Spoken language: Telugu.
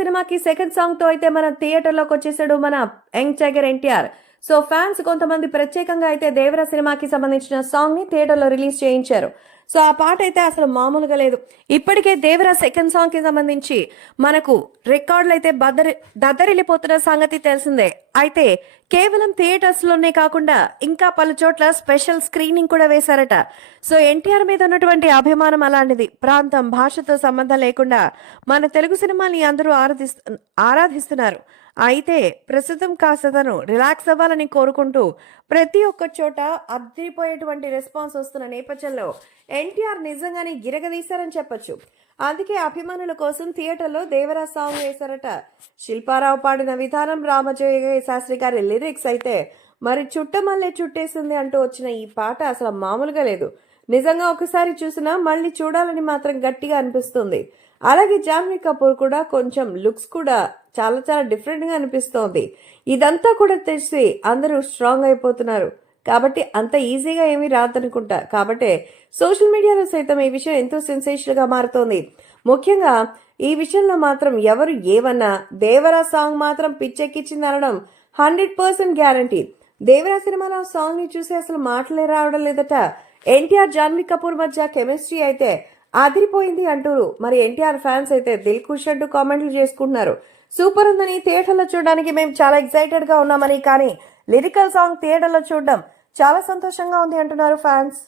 సినిమాకి సెకండ్ సాంగ్ తో అయితే మన థియేటర్లోకి వచ్చేసాడు మన young tiger NTR. So fans కొంతమంది ప్రత్యేకంగా అయితే దేవర సినిమాకి సంబంధించిన సాంగ్ ని థియేటర్లో రిలీజ్ చేయించారు. సో ఆ పాట అయితే అసలు మామూలుగా లేదు. ఇప్పటికే దేవర సెకండ్ సాంగ్ కి సంబంధించి మనకు రికార్డులు అయితే దద్దరిల్లిపోతున్న సంగతి తెలిసిందే. అయితే కేవలం థియేటర్స్ లోనే కాకుండా ఇంకా పలు చోట్ల స్పెషల్ స్క్రీనింగ్ కూడా వేశారట. సో ఎన్టీఆర్ మీద ఉన్నటువంటి అభిమానం అలాంటిది. ప్రాంతం భాషతో సంబంధం లేకుండా మన తెలుగు సినిమాని అందరూ ఆరాధిస్తున్నారు. అయితే ప్రస్తుతం కాస్త తను రిలాక్స్ అవ్వాలని కోరుకుంటూ ప్రతి ఒక్క చోట అదిరిపోయేటువంటి రెస్పాన్స్ వస్తున్న నేపథ్యంలో ఎన్టీఆర్ నిజంగానే గిరగదీశారని చెప్పొచ్చు. అందుకే అభిమానుల కోసం థియేటర్లో దేవరా సాంగ్ వేశారట. శిల్పారావు పాడిన విధానం, రామజోయ శాస్త్రి గారి లిరిక్స్ అయితే మరి చుట్టమల్లే చుట్టేసింది అంటూ వచ్చిన ఈ పాట అసలు మామూలుగా లేదు. నిజంగా ఒకసారి చూసినా మళ్ళీ చూడాలని మాత్రం గట్టిగా అనిపిస్తుంది. అలాగే జాహ్నవి కపూర్ కూడా కొంచెం లుక్స్ కూడా చాలా చాలా డిఫరెంట్ గా అనిపిస్తోంది. ఇదంతా కూడా తెలిసి అందరూ స్ట్రాంగ్ అయిపోతున్నారు. కాబట్టి అంత ఈజీగా ఏమీ రాదనుకుంటా. కాబట్టి సోషల్ మీడియాలో సైతం ఈ విషయం ఎంతో సెన్సేషనల్ గా మారుతోంది. ముఖ్యంగా ఈ విషయంలో మాత్రం ఎవరు ఏమన్నా దేవరా సాంగ్ మాత్రం పిచ్చెక్కిచ్చింది అనడం 100% గ్యారంటీ. దేవరా సినిమాలో సాంగ్ ని చూసి అసలు మాటలే రావడం లేదట. ఎన్టీఆర్ జాహ్నవి కపూర్ మధ్య కెమిస్ట్రీ అయితే అదిరిపోయింది అంటూ మరి ఎన్టీఆర్ ఫ్యాన్స్ అయితే దిల్ ఖుష్ అంటూ కామెంట్లు చేసుకుంటున్నారు. సూపర్ ఉందని, థియేటర్లో చూడడానికి మేము చాలా ఎక్సైటెడ్ గా ఉన్నామని, కానీ లిరికల్ సాంగ్ థియేటర్లో చూడడం చాలా సంతోషంగా ఉంది అంటున్నారు ఫ్యాన్స్.